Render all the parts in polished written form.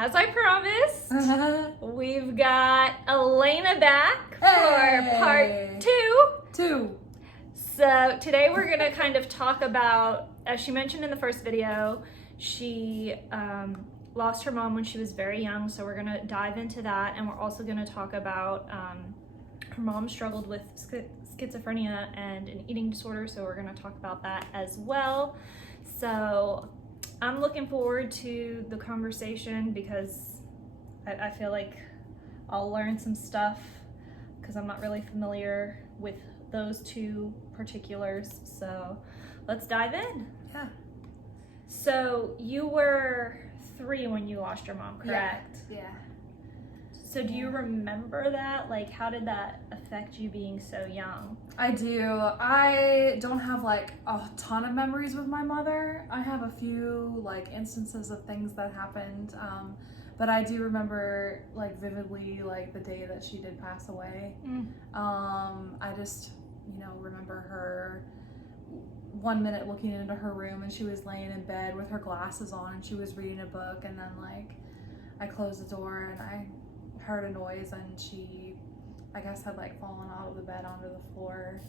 as I promised, we've got Alayna back for part 2. So today we're going to kind of talk about, as she mentioned in the first video, she lost her mom when she was very young, so we're going to dive into that, and we're also going to talk about her mom struggled with schizophrenia and an eating disorder, so we're going to talk about that as well. So I'm looking forward to the conversation because I feel like I'll learn some stuff because I'm not really familiar with those two particulars. So let's dive in. Yeah. So you were 3 when you lost your mom, correct? Yeah. So do you remember that? Like, how did that affect you being so young? I do. I don't have like a ton of memories with my mother. I have a few like instances of things that happened, but I do remember like vividly like the day that she did pass away. I just, remember her one minute looking into her room and she was laying in bed with her glasses on and she was reading a book, and then like I closed the door and I heard a noise and she, I guess, had like fallen out of the bed onto the floor,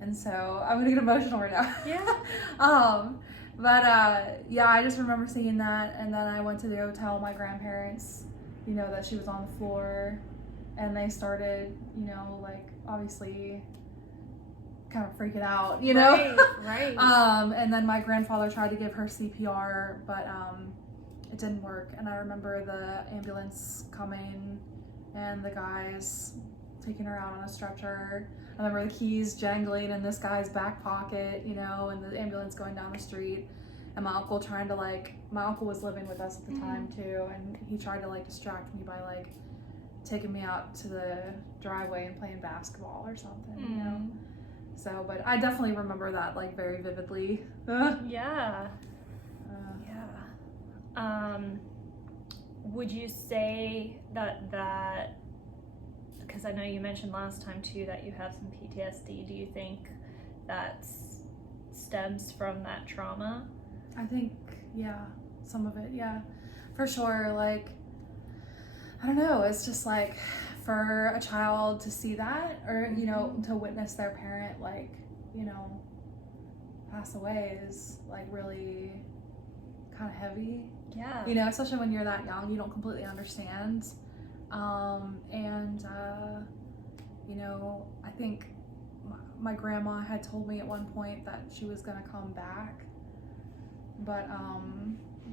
and so I'm gonna get emotional right now. Yeah. Yeah, I just remember seeing that, and then I went to go tell my grandparents, that she was on the floor, and they started, like obviously kind of freaking out, Right. And then my grandfather tried to give her CPR, but it didn't work, and I remember the ambulance coming and the guys taking her out on a stretcher. I remember the keys jangling in this guy's back pocket, and the ambulance going down the street, and my uncle trying to my uncle was living with us at the time too, and he tried to distract me by taking me out to the driveway and playing basketball or something, So, but I definitely remember that very vividly. Yeah. Would you say that because I know you mentioned last time too that you have some PTSD, do you think that stems from that trauma? I think, yeah, some of it, yeah, for sure. I don't know, it's just for a child to see that, or, to witness their parent, pass away is really kind of heavy. Yeah. Especially when you're that young, you don't completely understand. I think my grandma had told me at one point that she was gonna come back, but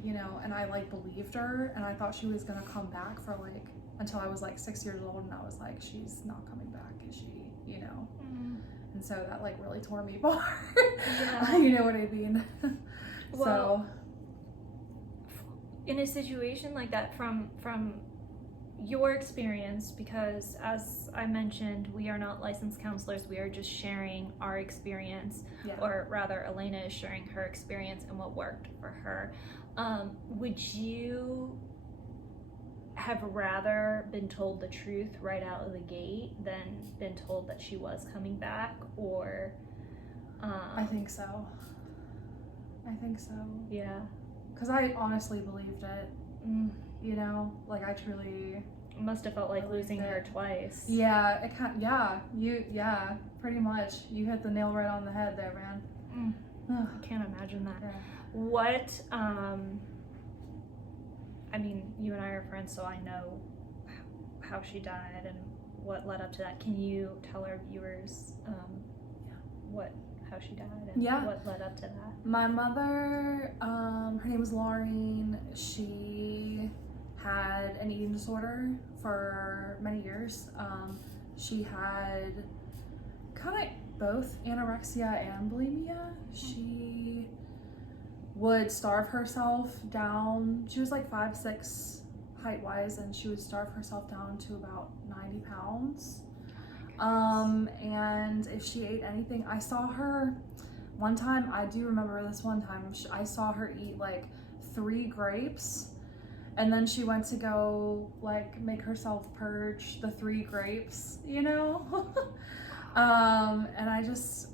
and I believed her, and I thought she was gonna come back for until I was 6 years old, and I was like, she's not coming back, is she? And so that really tore me apart. Yeah. You know what I mean? Well, in a situation like that, from your experience, because as I mentioned, we are not licensed counselors, we are just sharing our experience, or rather Alayna is sharing her experience and what worked for her. Would you have rather been told the truth right out of the gate than been told that she was coming back, or I think so. Yeah. Because I honestly believed it. I truly must have felt like losing her twice. Yeah, it kind pretty much. You hit the nail right on the head there, man. I can't imagine that. Yeah. What I mean, you and I are friends, so I know how she died and what led up to that. Can you tell our viewers how she died and what led up to that? My mother, her name was Laureen. She had an eating disorder for many years. She had kind of both anorexia and bulimia. She would starve herself down. She was 5'6" height-wise, and she would starve herself down to about 90 pounds. And if she ate anything, I saw her one time, I do remember this one time, I saw her eat 3 grapes, and then she went to go make herself purge the 3 grapes, And I just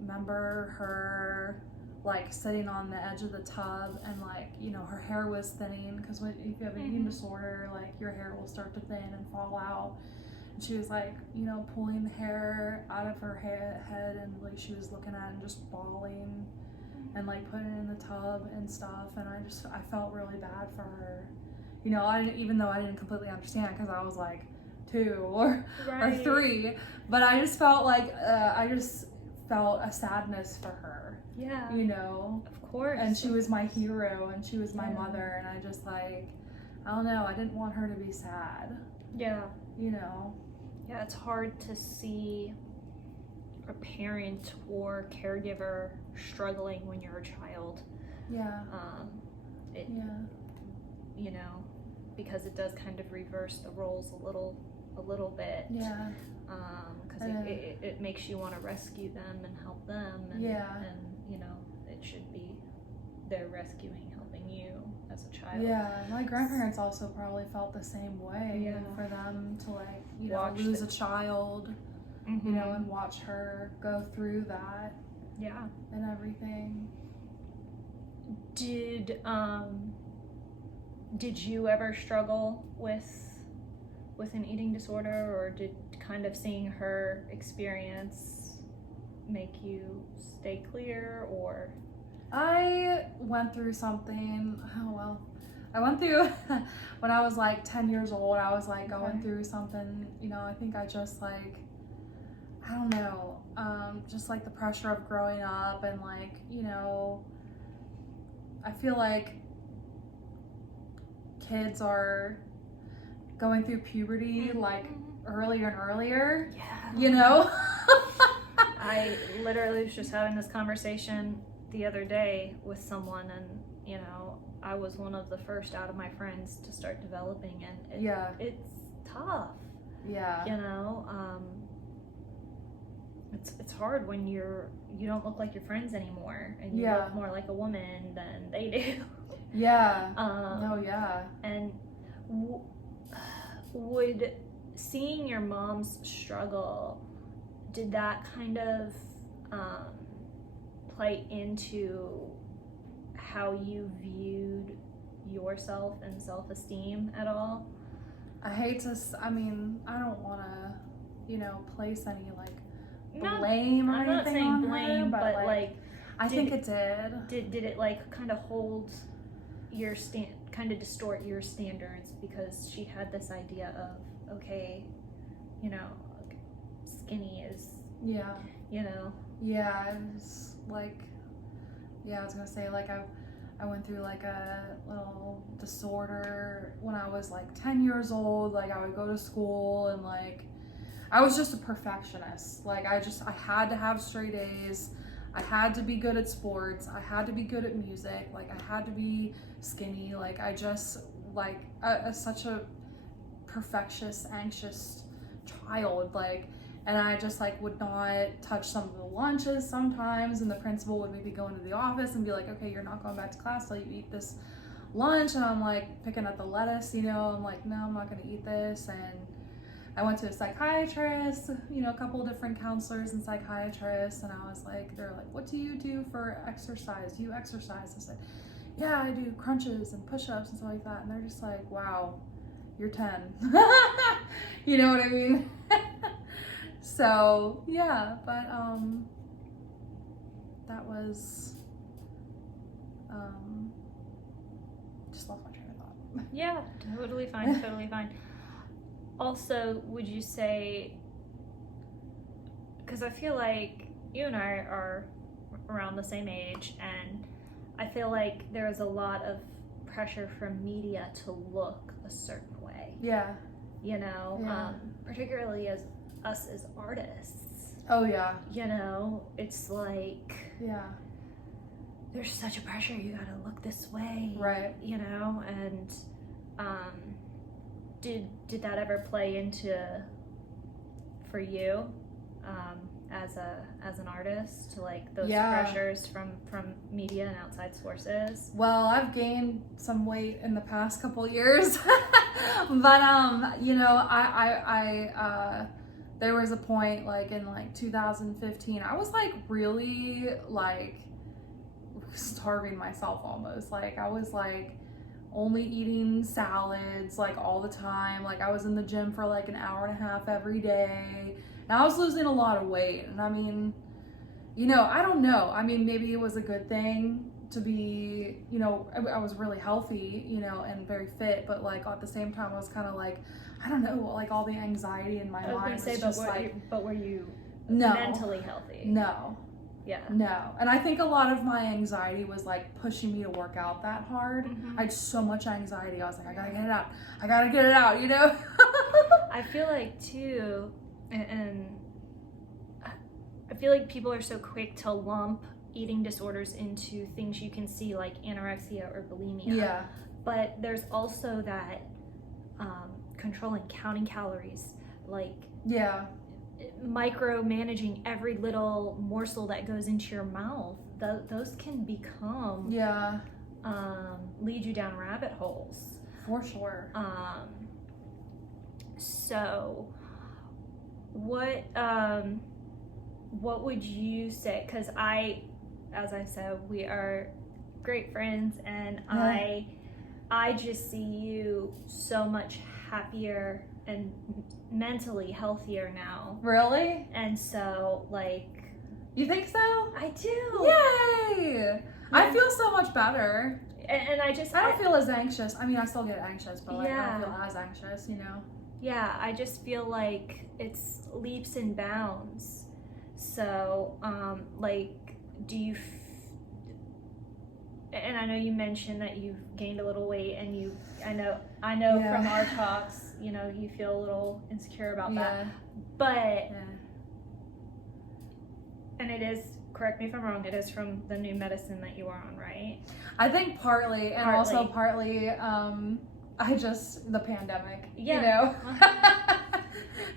remember her like sitting on the edge of the tub, and like, you know, her hair was thinning, because if you have an eating disorder, like your hair will start to thin and fall out. And she was like, you know, pulling the hair out of her head, and like she was looking at it and just bawling and like putting it in the tub and stuff. And I felt really bad for her, you know, even though I didn't completely understand, because I was like 2 or 3, but I just felt like I just felt a sadness for her. Yeah. You know? Of course. And she was my hero, and she was my mother, and I just like, I don't know, I didn't want her to be sad. Yeah. You know? Yeah, it's hard to see a parent or caregiver struggling when you're a child. Yeah. You know, because it does kind of reverse the roles a little bit. Yeah. Because it makes you want to rescue them and help them. And, and, you know, it should be they're rescuing, helping you as a child. Yeah, my grandparents also probably felt the same way. For them to, like, you know, lose a child, you know, and watch her go through that. Yeah. And everything. Did you ever struggle with an eating disorder, or did kind of seeing her experience make you stay clear, or? I went through something, I went through, when I was like 10 years old, I was like going through something, you know, I think I just like, I don't know, just like the pressure of growing up, and like, you know, I feel like kids are going through puberty like earlier and earlier, you know? I literally was just having this conversation the other day with someone, and, you know, I was one of the first out of my friends to start developing, and it's tough. Yeah. You know, it's hard when you don't look like your friends anymore, and you look more like a woman than they do. Yeah. And would seeing your mom's struggle, did that kind of play into how you viewed yourself and self-esteem at all? I don't want to, you know, place any like blame or anything on her. I'm not saying blame, but like I think it did. Did it like kind of hold your kind of distort your standards, because she had this idea of, okay, you know, skinny is, you know. Yeah, it was like, I was gonna say, like, I went through like a little disorder when I was like 10 years old. Like, I would go to school, and like, I was just a perfectionist. Like, I had to have straight A's. I had to be good at sports. I had to be good at music. Like, I had to be skinny. Like, I just, like, such a perfectionist, anxious child. Like, and I just, like, would not touch some of the lunches sometimes. And the principal would maybe go into the office and be like, okay, you're not going back to class till you eat this lunch. And I'm, like, picking at the lettuce, you know. I'm like, no, I'm not going to eat this. And I went to a psychiatrist, you know, a couple of different counselors and psychiatrists, and I was like, they're like, what do you do for exercise? Do you exercise? I said, yeah, I do crunches and push-ups and stuff like that. And they're just like, wow, you're 10. You know what I mean? So, yeah, but that was, just lost my train of thought. Yeah, totally fine, totally fine. Also, would you say, because I feel like you and I are around the same age, and I feel like there is a lot of pressure from media to look a certain way. Yeah. You know, particularly as us as artists. Oh, yeah. You know, it's like, there's such a pressure, you gotta look this way. Right. You know, and did that ever play into, for you, as an artist, to like those pressures from media and outside sources? Well, I've gained some weight in the past couple years, but you know, I there was a point like in like 2015, I was like really starving myself almost. Like I was like only eating salads like all the time. Like I was in the gym for like an hour and a half every day. And I was losing a lot of weight. And I mean, you know, I don't know. I mean, maybe it was a good thing to be, you know, I was really healthy, you know, and very fit, but like at the same time I was kind of like, I don't know, like all the anxiety in my mind was just like, but were you no, mentally healthy? No. Yeah. No. And I think a lot of my anxiety was like pushing me to work out that hard. I had so much anxiety. I was like, I gotta get it out. I gotta get it out, you know? I feel like too, and I feel like people are so quick to lump eating disorders into things you can see like anorexia or bulimia. Yeah. But there's also that controlling, counting calories, like yeah, micromanaging every little morsel that goes into your mouth. Those can become lead you down rabbit holes. For sure. So what would you say? Because as I said, we are great friends, and I just see you so much happier and mentally healthier now. Really? And so, like... You think so? I do. Yay! Yeah. I feel so much better. And I don't feel as anxious. I mean, I still get anxious, but like, yeah. I don't feel as anxious, you know? Yeah, I just feel like it's leaps and bounds. So, like, do you... And I know you mentioned that you've gained a little weight, and I know yeah. from our talks, you know, you feel a little insecure about that. But, and it is, correct me if I'm wrong, it is from the new medicine that you are on, right? I think partly, and also partly, the pandemic, you know?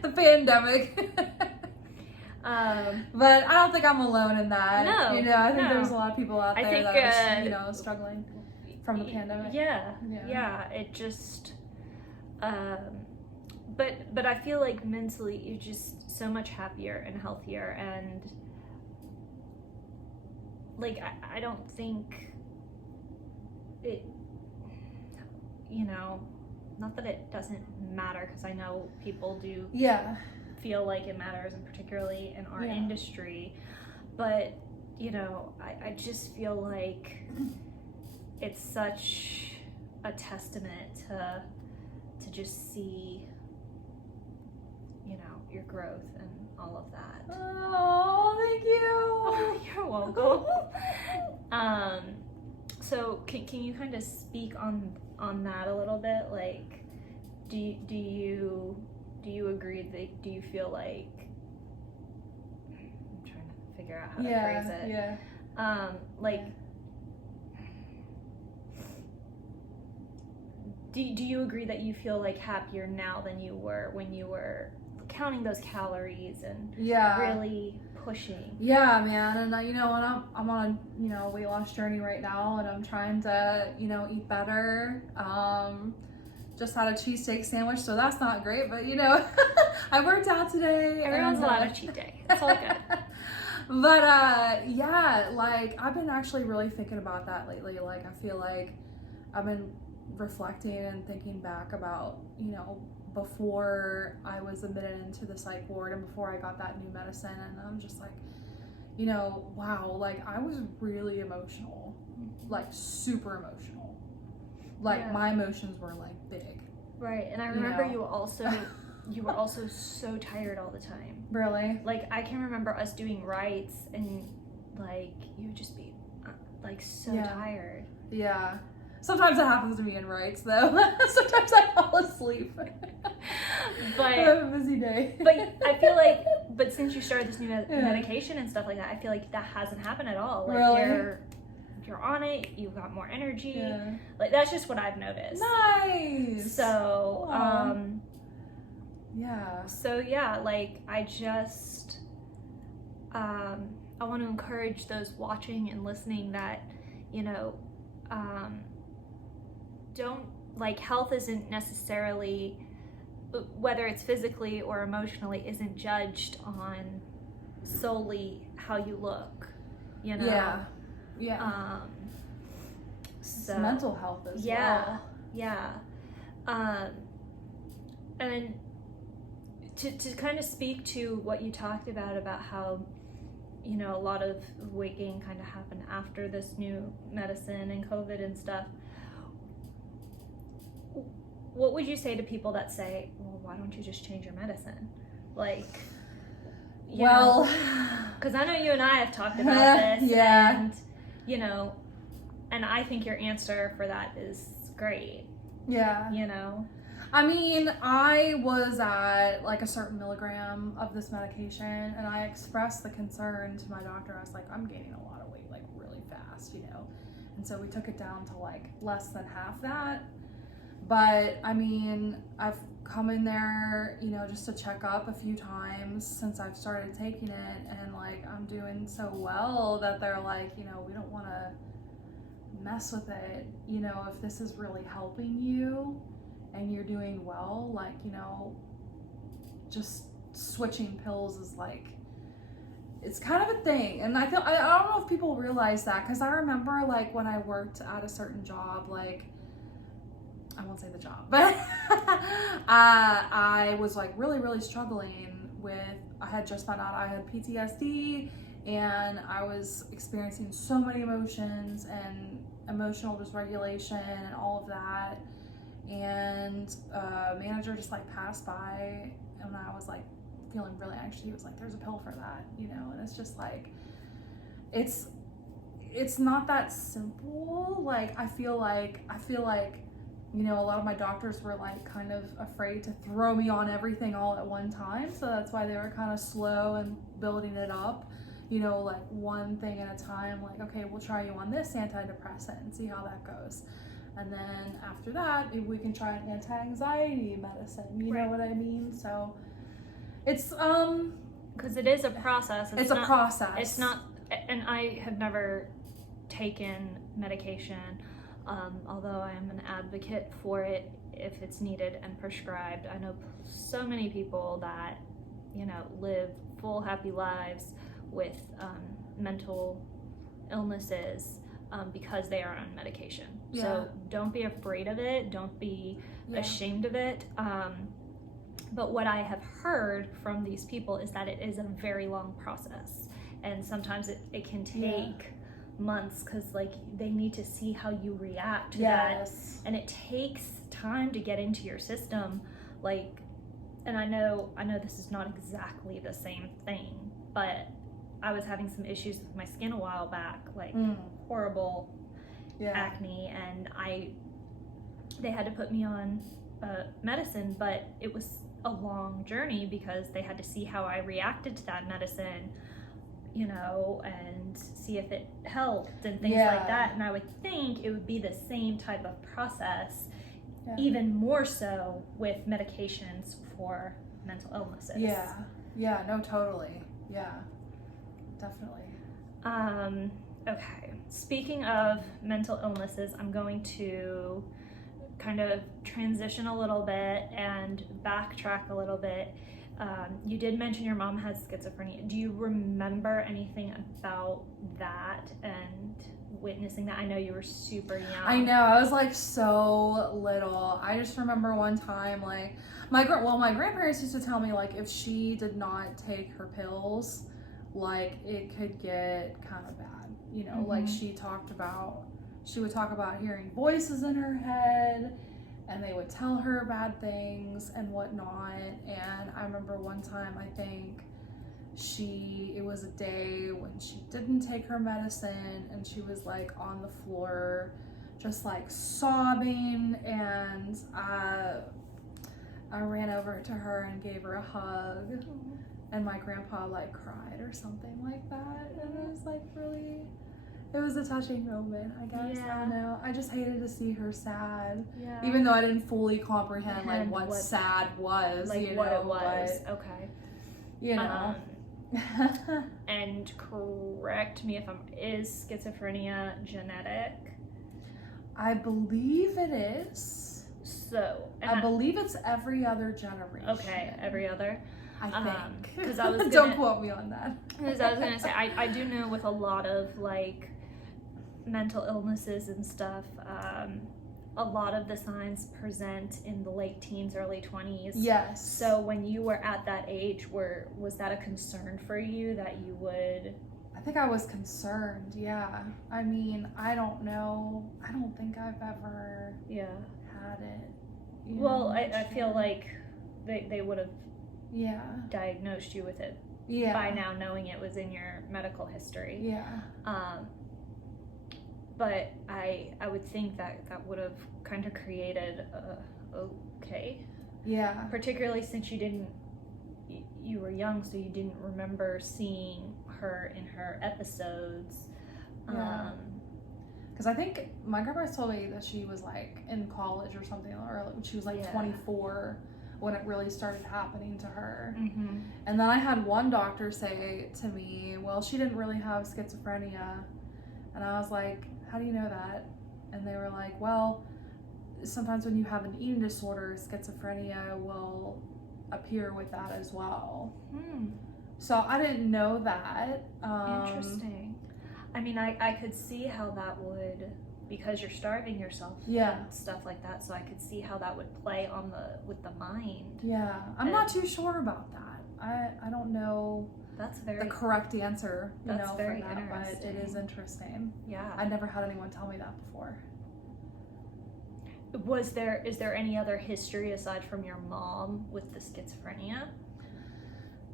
The pandemic. But I don't think I'm alone in that. No, you know, I think there's a lot of people out there that are, you know, struggling from the pandemic. Yeah. It just, but I feel like mentally you're just so much happier and healthier, and like I don't think it, you know, not that it doesn't matter, because I know people do. Yeah. Feel like it matters, and particularly in our industry, but you know, I just feel like it's such a testament to just see, you know, your growth and all of that. Oh, thank you. Oh, you're welcome. So can you kind of speak on that a little bit? Like, do you agree that, do you feel like, I'm trying to figure out how to phrase it. Like, do you agree that you feel like happier now than you were when you were counting those calories and really pushing? Yeah, man. And you know, when I'm on a, you know, weight loss journey right now, and I'm trying to, you know, eat better. Just had a cheesesteak sandwich, so that's not great, but you know, I worked out today. Everyone's allowed a cheat day. It's all good. But yeah, like I've been actually really thinking about that lately. Like I feel like I've been reflecting and thinking back about, you know, before I was admitted into the psych ward and before I got that new medicine, and I'm just like, you know, wow, like I was really emotional, like super emotional. Like my emotions were like big. Right, and I remember you were also so tired all the time. Really? Like I can remember us doing rights, and like you would just be like so tired. Yeah. Sometimes it happens to me in rights though. Sometimes I fall asleep. But I have a busy day. But I feel like, but since you started this new medication and stuff like that, I feel like that hasn't happened at all. Like really? You're on it, you've got more energy. Like that's just what I've noticed. Nice. So so like I just I want to encourage those watching and listening that, you know, don't, like, health isn't necessarily, whether it's physically or emotionally, isn't judged on solely how you look, you know? Yeah. Yeah. So mental health as yeah, well. Yeah. And to kind of speak to what you talked about how, you know, a lot of weight gain kind of happened after this new medicine and COVID and stuff. What would you say to people that say, well, why don't you just change your medicine? Like, because I know you and I have talked about this, and, you know, and I think your answer for that is great. Yeah. You know? I mean, I was at like a certain milligram of this medication, and I expressed the concern to my doctor. I was like, I'm gaining a lot of weight, like really fast, you know? And so we took it down to like less than half that. But I mean, I've come in there, you know, just to check up a few times since I've started taking it, and like I'm doing so well that they're like, you know, we don't want to mess with it, you know, if this is really helping you and you're doing well, like, you know, just switching pills is like, it's kind of a thing. And I don't know if people realize that, because I remember like when I worked at a certain job, like, I won't say the job, but I was like really struggling with, I had just found out I had PTSD, and I was experiencing so many emotions and emotional dysregulation and all of that. And a manager just like passed by, and I was like feeling really anxious. He was like, there's a pill for that, you know? And it's just like, it's not that simple. Like, I feel like, you know, a lot of my doctors were like kind of afraid to throw me on everything all at one time. So that's why they were kind of slow and building it up, you know, like one thing at a time. Like, okay, we'll try you on this antidepressant and see how that goes. And then after that, maybe we can try an anti-anxiety medicine. You know what I mean? So it's, because it is a process. It's a process. It's not, and I have never taken medication, although I am an advocate for it if it's needed and prescribed. I know so many people that, you know, live full, happy lives with mental illnesses because they are on medication. Yeah. So don't be afraid of it. Don't be ashamed of it. But what I have heard from these people is that it is a very long process. And sometimes it can take months, because like they need to see how you react to that, and it takes time to get into your system. Like, and I know this is not exactly the same thing, but I was having some issues with my skin a while back, like horrible acne, and they had to put me on medicine, but it was a long journey because they had to see how I reacted to that medicine, you know, and see if it helped and things like that. And I would think it would be the same type of process, even more so with medications for mental illnesses. Yeah, no, totally. Yeah, definitely. Okay, speaking of mental illnesses, I'm going to kind of transition a little bit and backtrack a little bit. You did mention your mom has schizophrenia. Do you remember anything about that and witnessing that? I know you were super young. I know, I was like so little. I just remember one time, like my grandparents used to tell me, like, if she did not take her pills, like it could get kind of bad, you know. Like she would talk about hearing voices in her head, and they would tell her bad things and whatnot. And I remember one time, I think it was a day when she didn't take her medicine, and she was like on the floor just like sobbing, and I ran over to her and gave her a hug, and my grandpa like cried or something like that, and it was like really, it was a touching moment, I guess. I don't know. I just hated to see her sad, even though I didn't fully comprehend like what sad was, like, you what know, it was. but, okay. You know. And correct me if is schizophrenia genetic? I believe it is. So I believe it's every other generation. Okay, every other. I think. Because I was don't quote me on that. Because I was gonna say, I do know with a lot of like mental illnesses and stuff, a lot of the signs present in the late teens, early 20s. Yes. So when you were at that age, was that a concern for you that you would? I think I was concerned, yeah. I mean, I don't know. I don't think I've ever had it. Well, I feel like they would have yeah diagnosed you with it by now, knowing it was in your medical history. Yeah. But I would think that would have kind of created okay. Yeah. Particularly since you were young, so you didn't remember seeing her in her episodes. Yeah. Because I think my grandma told me that she was like in college or something, or she was like 24 when it really started happening to her. Mm-hmm. And then I had one doctor say to me, well, she didn't really have schizophrenia. And I was like, how do you know that? And they were like, well, sometimes when you have an eating disorder, schizophrenia will appear with that as well. So I didn't know that. Interesting. I mean, I could see how that would, because you're starving yourself and stuff like that, so I could see how that would play with the mind. Yeah, I'm not too sure about that. I don't know the correct answer, for that, but it is interesting. Yeah. I never had anyone tell me that before. Is there any other history aside from your mom with the schizophrenia?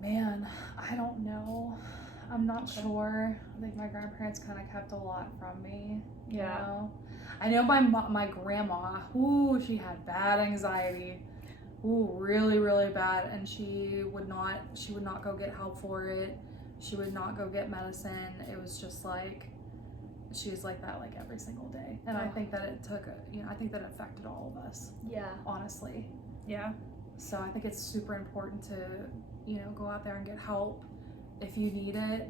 Man, I don't know. I'm not sure. I think my grandparents kind of kept a lot from me. You know? I know my grandma, she had bad anxiety. Really, really bad. And she would not go get help for it. She would not go get medicine. It was just like, she was like that like every single day. And I think that I think that it affected all of us. Yeah. Honestly. Yeah. So I think it's super important to, go out there and get help if you need it,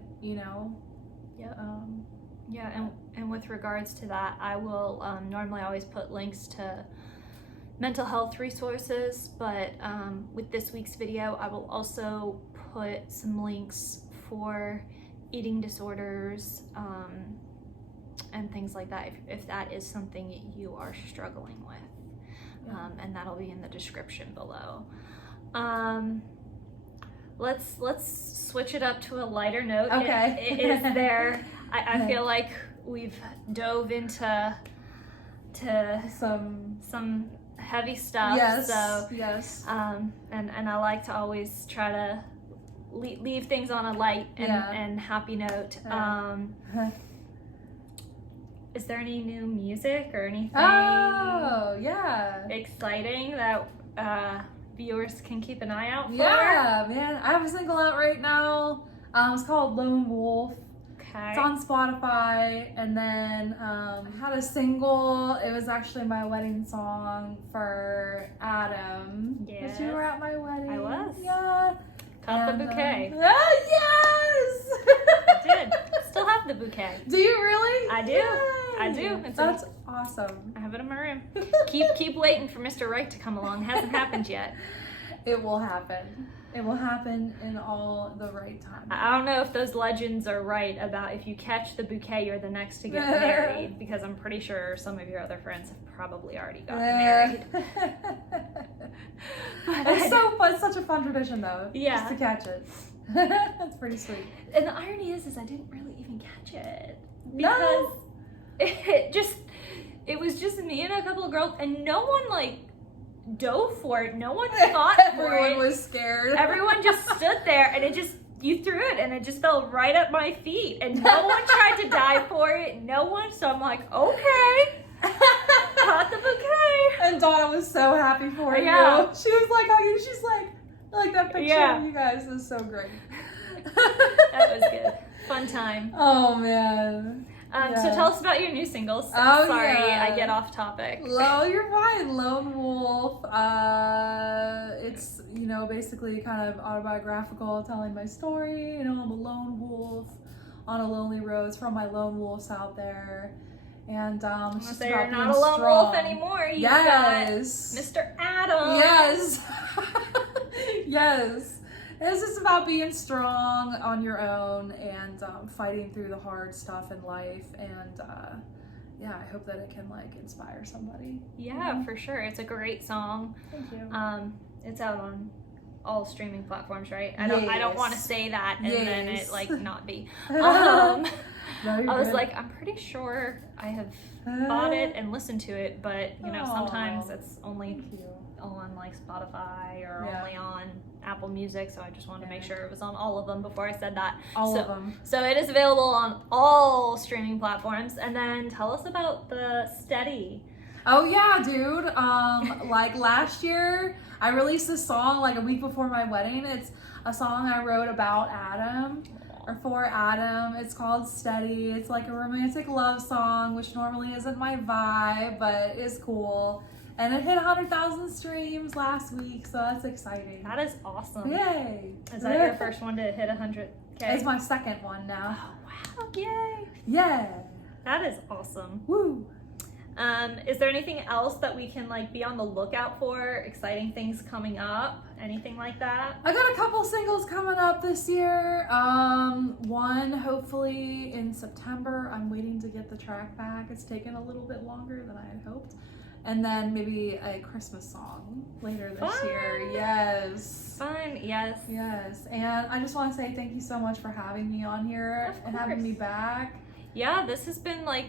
Yeah, and with regards to that, I will normally always put links to mental health resources, but with this week's video, I will also put some links for eating disorders and things like that, if that is something you are struggling with. And that'll be in the description below. Let's switch it up to a lighter note. Okay. Is there? I feel like we've dove into some heavy stuff. Yes. So yes. And I like to always try to leave things on a light and happy note. Is there any new music or anything? Oh, yeah. Exciting that viewers can keep an eye out for? Yeah, man. I have a single out right now. It's called Lone Wolf. Okay. It's on Spotify. And then I had a single. It was actually my wedding song for Adam. Yes. You were at my wedding. I was. Yeah. Got the bouquet. Yes! I did. Still have the bouquet. Do you really? I do. Yay. I do. That's awesome. I have it in my room. Keep waiting for Mr. Right to come along. It hasn't happened yet. It will happen. It will happen in all the right time. I don't know if those legends are right about if you catch the bouquet, you're the next to get married, because I'm pretty sure some of your other friends have probably already gotten married. It's so fun. It's such a fun tradition, though. Yeah. Just to catch it. That's pretty sweet. And the irony is I didn't really even catch it. Because it was just me and a couple of girls, and no one dove for it. No one fought for it. Everyone was scared. Everyone just stood there, and you threw it, and it just fell right at my feet, and no one tried to dive for it. No one. So I'm like, okay. Caught the bouquet. And Donna was so happy for you. She was like, oh, she's like that picture of you guys is so great. That was good. Fun time. Oh, man. So tell us about your new singles. Oh, Sorry, yeah. I get off topic. You're fine. Lone Wolf. It's, basically kind of autobiographical, telling my story. I'm a lone wolf on a lonely road. It's from my lone wolves out there. And it's just you're about not being a lone strong. wolf anymore. You've got Yes. Mr. Adam. Yes. Yes. It's just about being strong on your own and fighting through the hard stuff in life. And yeah, I hope that it can like inspire somebody. Yeah, for sure. It's a great song. Thank you. It's out on all streaming platforms, right? I don't want to say that and then it like not be. No, I was like, I'm pretty sure I have bought it and listened to it, but you know, sometimes it's only on like Spotify or only on Apple Music, so I just wanted to make sure it was on all of them before I said that. All of them. So it is available on all streaming platforms. And then tell us about the Steady. Oh yeah, dude. Like last year, I released this song like a week before my wedding. It's a song I wrote about Adam, or for Adam. It's called Steady. It's like a romantic love song, which normally isn't my vibe, but is cool. And it hit 100,000 streams last week, so that's exciting. That is awesome. Yay! Is that your first one to hit 100K? It's my second one now. Oh wow! Yay! Yeah. That is awesome. Woo! Is there anything else that we can like be on the lookout for? Exciting things coming up? Anything like that? I got a couple singles coming up this year. One hopefully in September. I'm waiting to get the track back. It's taken a little bit longer than I had hoped. And then maybe a Christmas song later this year. Yes. Fun, yes. Yes. And I just want to say thank you so much for having me on here and having me back. Yeah, this has been like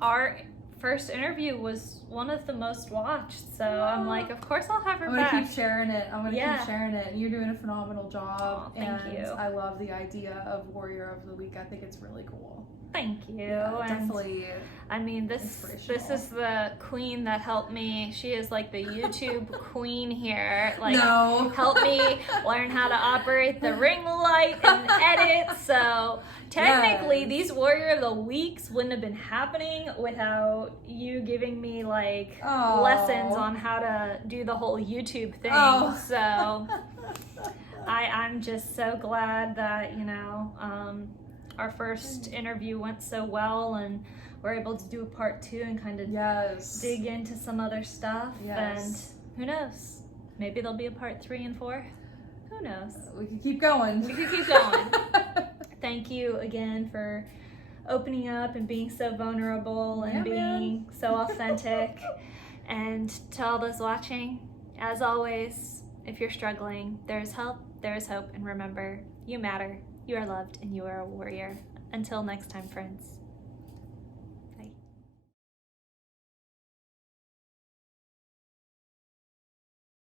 our first interview was one of the most watched, so I'm like, of course I'll have her back. I'm gonna keep sharing it. Keep sharing it. And you're doing a phenomenal job. Thank you. I love the idea of Warrior of the Week. I think it's really cool. Thank you. Yeah, and definitely. I mean, this is the queen that helped me. She is like the YouTube queen here. Like, help me learn how to operate the ring light and edit. So technically, these Warrior of the Weeks wouldn't have been happening without you giving me like lessons on how to do the whole YouTube thing. So I'm just so glad that, you know, our first interview went so well and we're able to do a part 2 and kind of dig into some other stuff. And who knows, maybe there'll be a part 3 and 4. Who knows? We could keep going. Thank you again for opening up and being so vulnerable and being so authentic. And to all those watching, as always, if you're struggling, there's help, there's hope, and remember, you matter. You are loved and you are a warrior. Until next time, friends.